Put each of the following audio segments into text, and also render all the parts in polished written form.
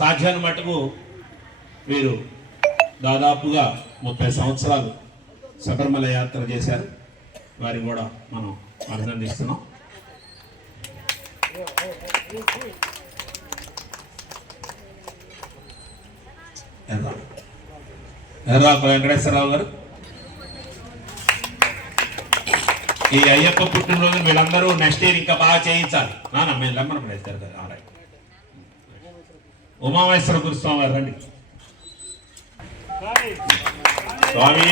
సాధ్యాన్ని మటుకు వీరు దాదాపుగా 30 సంవత్సరాలు శబరిమల యాత్ర చేశారు. వారిని కూడా మనం అభినందిస్తున్నాం. ఎర్రాకు వెంకటేశ్వరరావు గారు ఈ అయ్యప్ప పుట్టినరోజు వీళ్ళందరూ నెక్స్ట్ ఇయర్ ఇంకా బాగా చేయించాలి. నాన్న మేము లెమ్మన పడేస్తారు కదా. ఉమామేశ్వర గురుస్వామి గారు రండి. స్వామి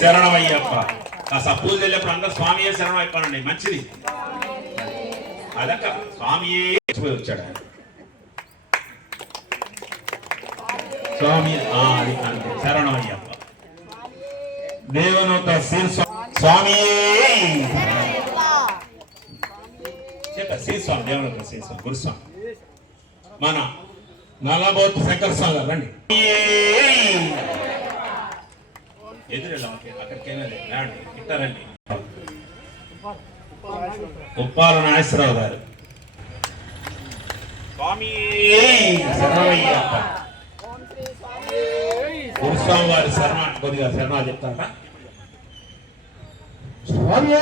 శరణమయ్యప్ప. కాస్త పూజ వెళ్ళినప్పుడు అందరూ స్వామియే శరణం అయిపోనండి, మంచిది. అదక్క స్వామియే వచ్చాడు ఆయన. స్వామి శరణమయ్యప్ప. దేవనూత స్వామి శ్రీస్వామి దేవనూత శ్రీస్వామి గురుస్వామి. మన నల్లబోతు శంకర స్వామి గారు రండి. ఎదురెళ్ళ అక్కడికైనా రండి, ఇట్టారండి. ఉప్పాల నాగేశ్వరరావు గారు. స్వామి శరణమయ్యప్ప. గురుస్వామి వారి శరణ కొద్దిగా శరణ చెప్తారట. స్వామి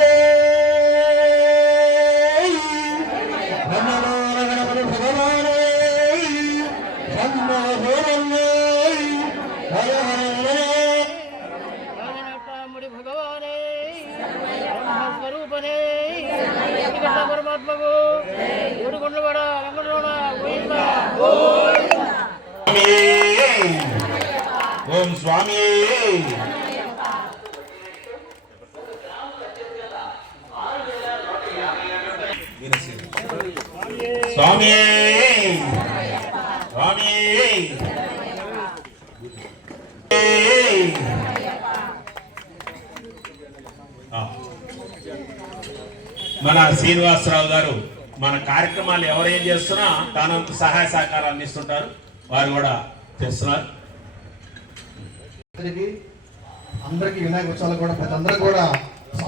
ఓం స్వామి. స్వామి స్వామి మన శ్రీనివాసరావు గారు మన కార్యక్రమాలు ఎవరేం చేస్తున్నా తానంత సహాయ సహకారాలు అందిస్తుంటారు. వారు కూడా చేస్తున్నారు. అందరికీ వినాయక ఉత్సవాలు కూడా ప్రతి అందరూ కూడా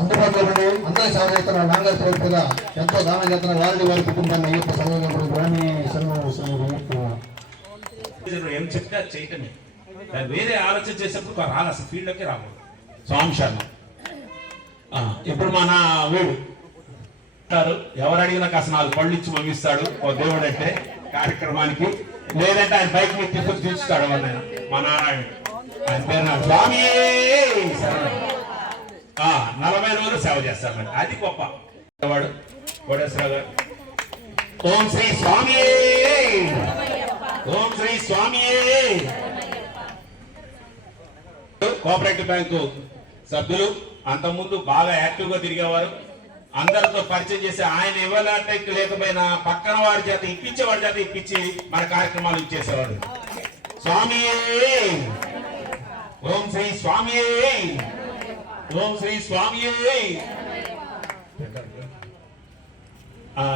అందుబాటులో ఉండి అందరూ సేవ చేస్తున్నారు. నాన్నగారి ప్రభుత్వ ఎంతో దానం చేస్తున్నారు. వారి వారి కుటుంబాన్ని అయ్యప్ప సంఘం ఏం చెప్తే చేయటమే, వేరే ఆలోచన చేసేప్పుడు రాదు, అసలు ఫీల్డ్లోకి రాకూడదు. స్వామి శర్మ ఇప్పుడు మన వీడు ఎవరు అడిగినా కాస్త 4 పళ్ళు ఇచ్చి పంపిస్తాడు ఓ దేవుడు అంటే కార్యక్రమానికి. లేదంటే ఆయన బైక్ మీద తీసుకొని తీర్చుతాడు. మా నారాయణ ఆయన పేరు స్వామి 40 రోజులు సేవ చేస్తాడు. అది గొప్ప వాడు కోటేశ్వరరావు గారు. ఓం శ్రీ స్వామి, ఓం శ్రీ స్వామి. కోఆపరేటివ్ బ్యాంకు సభ్యులు అంతకుముందు బాగా యాక్టివ్ గా తిరిగేవారు. అందరితో పరిచయం చేసి ఆయన ఇవ్వాలంటే లేకపోయినా పక్కన వారి చేత ఇప్పించే వారి చేత ఇప్పించి మన కార్యక్రమాలు ఇచ్చేసేవాడు. స్వామి ఓం శ్రీ స్వామి, ఓం శ్రీ స్వామి.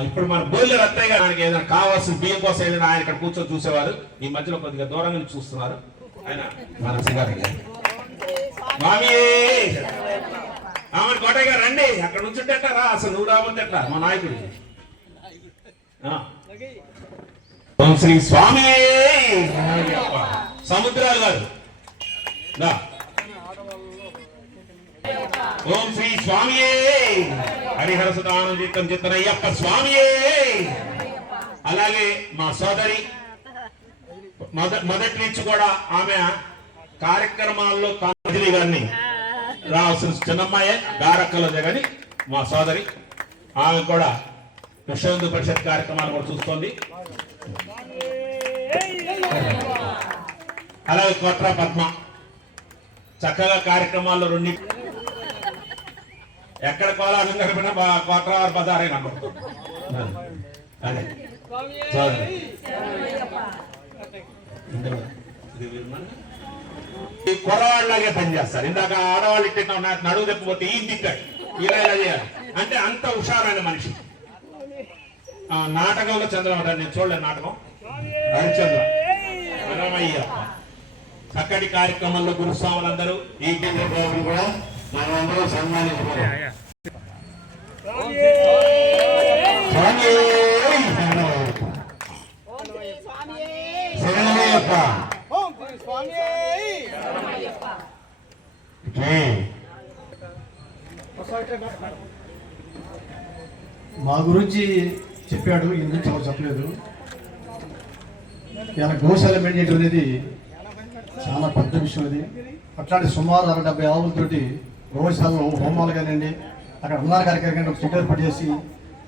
ఇప్పుడు మన బోయిలర్ అత్తయ్య గారు ఆయనకి ఏదైనా కావాల్సిన బియ్యం కోసం ఏదైనా ఆయన ఇక్కడ కూర్చొని చూసేవారు. ఈ మధ్యలో కొద్దిగా దూరంగా చూస్తున్నారు ఆయన మన సింగారెడ్డి గారు. స్వామి ఆమె కోటయ్య గారు రండి, అక్కడ నుంచుంటా అసలు నువ్వు రాబోతే ఎట్లా మా నాయకుడు. ఓం శ్రీ స్వామి. సముద్రాలు గారు ఓం శ్రీ స్వామి. హరిహర సుతానందితం చిత్తనయ్యప్ప స్వామి. అలాగే మా సోదరి మొదటి నుంచి కూడా ఆమె కార్యక్రమాల్లో కాంజలి గారిని రావాల్సిన చిన్నమ్మాయే గారక్కలదే కానీ మా సోదరి ఆమె కూడా విశ్వ హిందూ పరిషత్ కార్యక్రమాలు కూడా చూస్తోంది. అలాగే కొట్ర పద్మ చక్కగా కార్యక్రమాల్లో 2 ఎక్కడ కోలాటం జరిపినా కోట్రవారి పదారైన అదే కుర్రవాళ్ళలాగే పనిచేస్తారు. ఇందాక ఆడవాళ్ళు ఇట్లా నడువు తెప్పపోతే ఈ దిక్కాడు ఇలా ఇలా చేయాలి అంటే అంత హుషారైన మనిషి. నాటకంలో చంద్రబాబు నేను చూడలేదు నాటకం హరిచంద్ర రమయ్య. చక్కటి కార్యక్రమంలో గురుస్వాములందరూ ఈ కూడా మనమందరూ సన్మానించుకోవాలి. మా గురించి చెప్పాడు, ఈ గురించి ఎవరు చెప్పలేదు. ఇలా గోశాల మెయింటైన్ అనేది చాలా పెద్ద విషయం. అది అట్లాంటి సుమారు 60-70 ఆవులతోటి గోశాలలో హోమాలు కానివ్వండి, అక్కడ అన్నార కార్యక్రమం ఒక చెట్టు ఏర్పాటు చేసి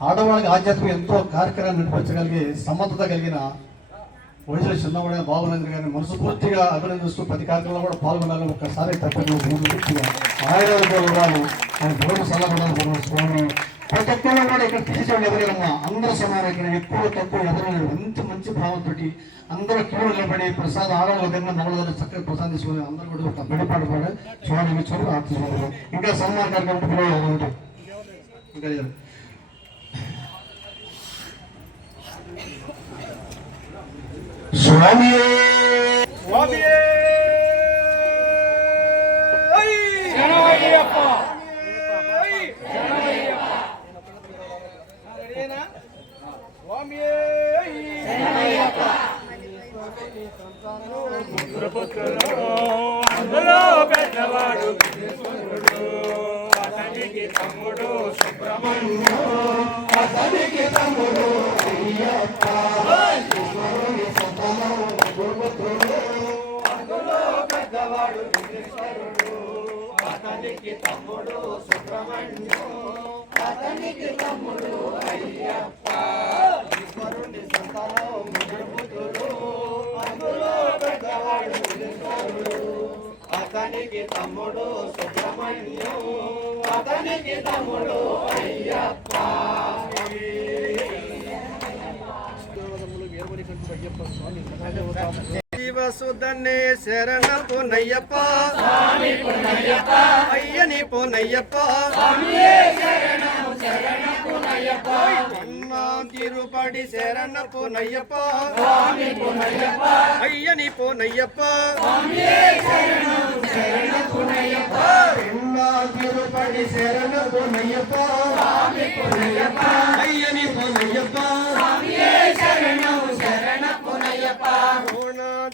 ఆడవాళ్ళకి ఆధ్యాత్మిక ఎంతో కార్యక్రమాలు నడిపించగలిగే సమర్థత కలిగిన వయసులో చిన్నవాడైన బాబునందరి గారిని మనస్ఫూర్తిగా అభినందిస్తూ ప్రతి కార్యక్రమంలో కూడా పాల్గొనాలని ఒక్కసారి తప్పని ఆయుర్వేదాలు ఆయన గౌరవ సలహా ప్రతి ఒక్కరు కూడా ఇక్కడ తీసేవాళ్ళు ఎవరైనా అందరూ సమానం. ఇక్కడ ఎక్కువ తక్కువ ఎవరైనా మంచి భావంతో అందరూ క్యూ నిలబడి ప్రసాదం ఆడవాళ్ళ దగ్గర మగవాళ్ళు చక్కగా ప్రసాదం తీసుకుని అందరూ కూడా ఒక బెడపాటు పడే చూడండి చూడండి ఆర్థిక ఇంకా సన్మాన కార్యక్రమం ఉంటాయి. ఇంకా స్వామి అందులో పెద్దవాడు అతనికి తమ్ముడు సుబ్రహ్మణ్యం, అతనికి తమ్ముడు అయ్యప్ప. అందులో పెద్దవాడు విఘ్నేశ్వరుడు, అతనికి తమ్ముడు సుబ్రహ్మణ్యం, అతనికి తమ్ముడు అయ్యప్ప. ఈశ్వరుని సంతానం ముగ్గురు, అందులో పెద్దవాడు విఘ్నేశ్వరుడు, అతనికి తమ్ముడు సుబ్రహ్మణ్యం, అతనికి తమ్ముడు అయ్యప్ప. శివసుదన్నే శరణం పునయ్యప్ప, అయ్యని పునయ్యప్ప, అన్నా తిరుపడి శరణ పునయ్యప్ప, అయ్యని పునయ్యప్ప, తిరుపడి శరణ పునయ్యప్ప, అయ్యని పునయ్యప్ప,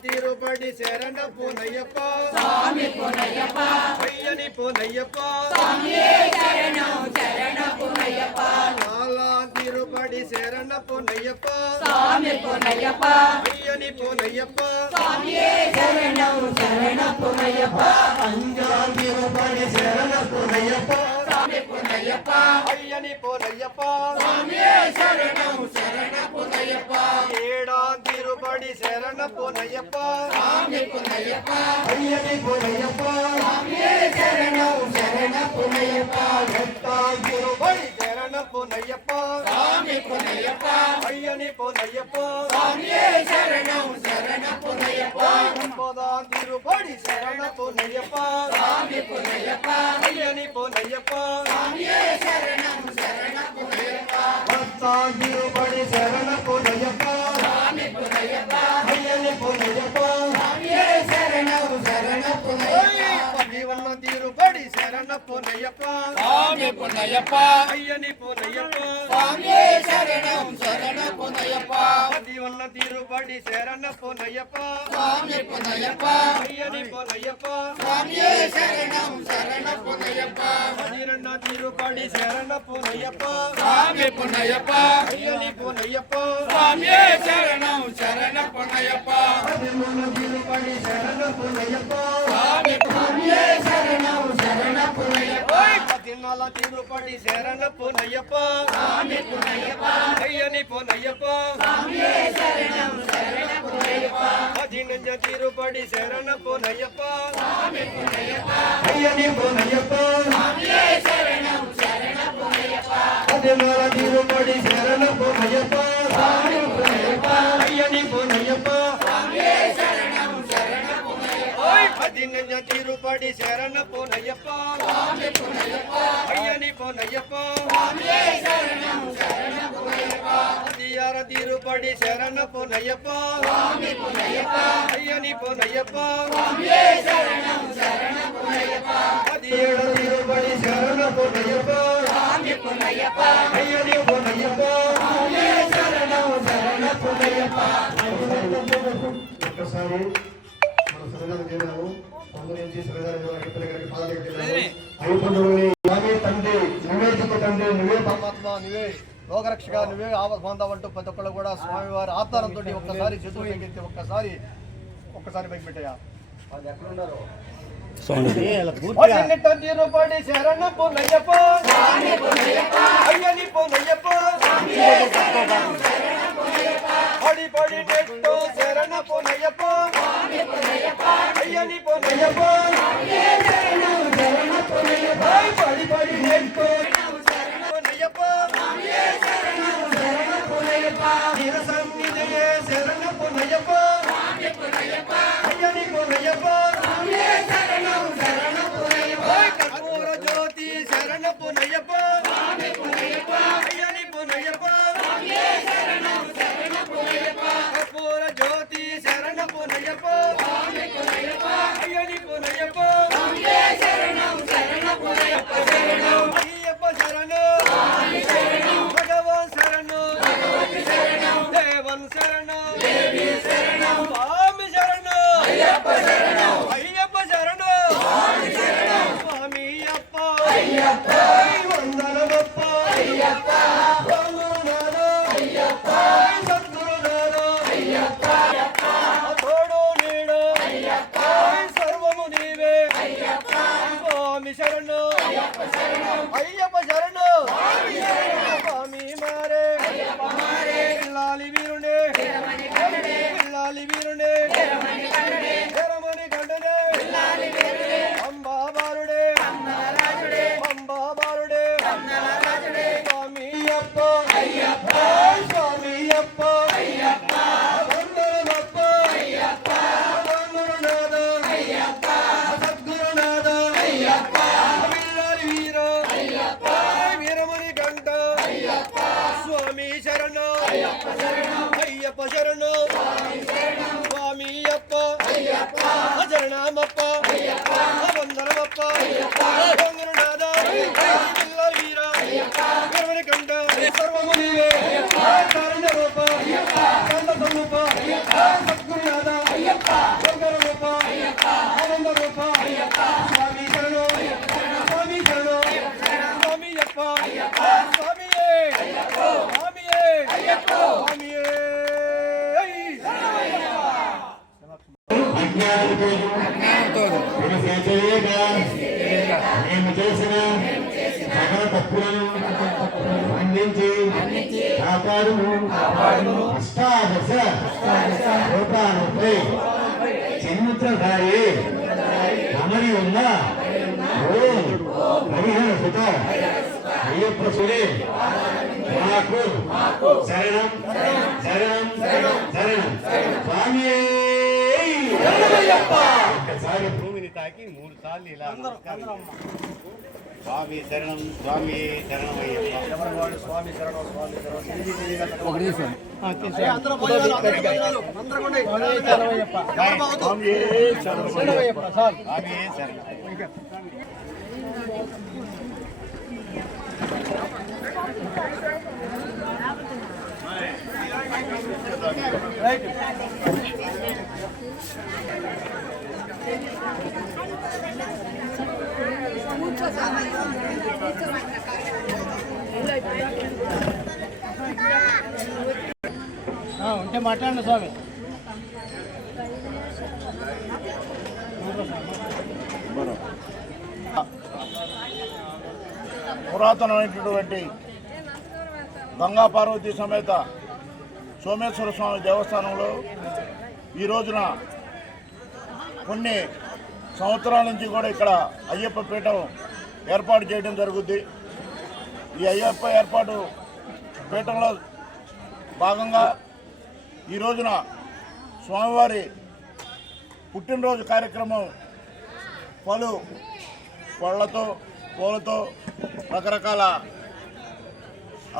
తిరుపడి శరణ పునయ్యప్ప, అయ్యని పునయ్యప్ప, తిరుపడి శరణ పునయ్యప్ప, అయ్యని పునయ్యప్ప, అంజా తిరుపడి శరణ పునయ్యప్ప, అయ్యని పునయ్యప్ప, ఏడా తిరుపడి శరణ పునయ్యప్ప, అయ్యని పునయ్యప్ప, తిరుపడి శరణ పునయ్యప్ప, అయ్యని పునయ్యప్ప, తిరుపడి శరణ పునయ్యప్ప, అయ్యని పునయ్యప్ప, తిరుపడి శరణ పునయ్యప్ప, అయ్యని పునయ్యప్ప, పదివన్న తిరుపడి శరణ పునయ్యప్ప, అయ్యని పునయ్యప్ప, పదివన్న తిరుపడి శరణ పునయ్యప్ప, అయ్యని పునయ్యప్ప, పదిరన్న తిరుపడి శరణ పునయ్యప్ప, అయ్యని పునయ్యప్ప, పదిమూన తిరుపడి శరణ పునయ్యప్ప, పదినాల తిరుపడి శరణ పునయ్యప్ప, అయ్యని పునయ్యప్ప, పదినంజ తిరుపడి శరణ పునయ్యప్ప, అయ్యని పునయ్యప్ప, పదినాల తిరుపడి శరణ పునయ్యప్ప, అయ్యని పునయ్యప్ప, పదినంజ తిరుపడి శరణ పునయ్యప్ప, అయ్యని పునయ్యప్ప, పదియార తిరుపడి శరణ పునయ్యప్ప, అయ్యని పునయ్యప్ప, పదిహేడు తిరుపడి శరణ పునయ్యప్ప, అయ్యని పునయ్యప్ప, ఒక్కసారి మన సరదాలు చేరాము పండుగ నుంచి సరదాలు అయిపోయిన తండ్రి తండ్రి నువ్వే పరమాత్మ నువ్వే లోకరక్షగా నువ్వే ఆపద్బాంధవంటూ ప్రతి ఒక్కళ్ళు కూడా స్వామివారి ఆత్మానంతో ఒక్కసారి చేతులు పైకెత్తి ఒక్కసారి పైకి పెట్టాయా అది ఎక్కడున్నారో తిరుపడి శరణపు నయ్యప్ప అయ్యని పొన్నయ్యప్ప పడి పడి నెట్టు శరణపు నయ్యప్ప అయ్యని పొన్నయ్యప్ప పడి పడి నెట్టు నయ్యప్ప నిరసన్నిధయే శరణపు నయ్యప్ప అయ్యని పొన్నయ్యప్ప కర్పూర జ్యోతి శరణపు నయ్యప్ప అయ్యని పొన్నయ్యప్ప కర్పూర జ్యోతి శరణపు నయ్యప్ప అయ్యని పొన్నయ్యప్ప అయ్యప్ప శరణు భగవాన్ శరణు దేవన్ శరణు స్వామి శరణు అయ్యప్ప శరణు స్వామి అప్ప వందనమప్ప వందనాలు సద్గురునాథ తోడు నీడు సర్వము నీవే స్వామి శరణు అయ్యప్ప శరణు స్వామి మారే పిల్లాలి వీరుడే పిల్లాలి వీరుడే ఎరమని గంటనే అంబా బాలుడే అంబా బాలుడే స్వామి అప్ప స్వామి అప్ప వందనమప్ప వందనాథ సద్గురునాథ పిల్లాలి వీర వీరమణి గంట స్వామి శరణు అయ్యప్ప శరణు స్వామి అప్ప శరణమప్ప వందనమప్ప వందనాథ పిల్లాలి వీర వీరమణి గంట సర్వము నీవే శరణమప్ప సంతసమప్ప సద్గురునాథ వందనమప్ప ఆనందమప్ప స్వామి శరణు స్వామి శరణు స్వామి అప్ప స్వామియే స్వామియే స్వామియే మేము చేసిన సకల తప్పులను మన్నించి కాపాడుము. అష్టాదశ రూపాలపై చిన్ముద్రధారి అమరి ఉన్న ఓం హరిహర సుత అయ్యప్ప సురే మాకు శరణం శరణం శరణం స్వామి. ఒక్కసారి భూమిని తాకి 3 సార్లు ఇలా స్వామి శరణం స్వామి శరణమయ్యప్ప. స్వామి శరణం స్వామి ఉంటే మాట్లాడండి స్వామి. పురాతనమైనటువంటి గంగా పార్వతీ సమేత సోమేశ్వర స్వామి దేవస్థానంలో ఈ రోజున కొన్ని సంవత్సరాల నుంచి కూడా ఇక్కడ అయ్యప్ప పీఠం ఏర్పాటు చేయడం జరుగుద్ది. ఈ అయ్యప్ప ఏర్పాటు పీఠంలో భాగంగా ఈ రోజున స్వామివారి పుట్టినరోజు కార్యక్రమం పలు పళ్ళతో పూలతో రకరకాల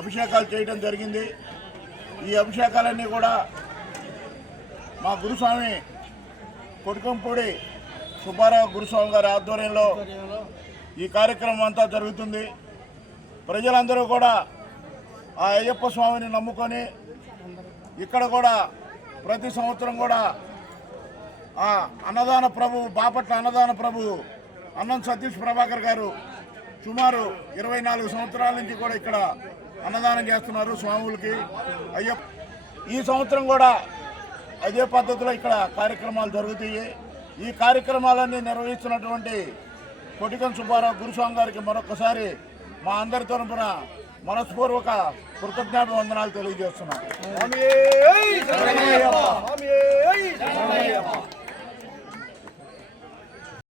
అభిషేకాలు చేయడం జరిగింది. ఈ అభిషేకాలన్నీ కూడా మా గురుస్వామి కొడుకంపూడి సుబ్బారావు గురుస్వామి గారి ఆధ్వర్యంలో ఈ కార్యక్రమం అంతా జరుగుతుంది. ప్రజలందరూ కూడా ఆ అయ్యప్ప స్వామిని నమ్ముకొని ఇక్కడ కూడా ప్రతి సంవత్సరం కూడా ఆ అన్నదాన ప్రభు బాపట్ల అన్నదాన ప్రభు అన్నం సతీష్ ప్రభాకర్ గారు సుమారు 24 సంవత్సరాల నుంచి కూడా ఇక్కడ అన్నదానం చేస్తున్నారు స్వాములకి అయ్యప్ప. ఈ సంవత్సరం కూడా అదే పద్ధతిలో ఇక్కడ కార్యక్రమాలు జరుగుతాయి. ఈ కార్యక్రమాలన్నీ నిర్వహిస్తున్నటువంటి కొటికం సుబ్బారావు గురుస్వామి గారికి మరొకసారి మా అందరి తరపున మనస్పూర్వక కృతజ్ఞాభివందనాలు తెలియజేస్తున్నాం.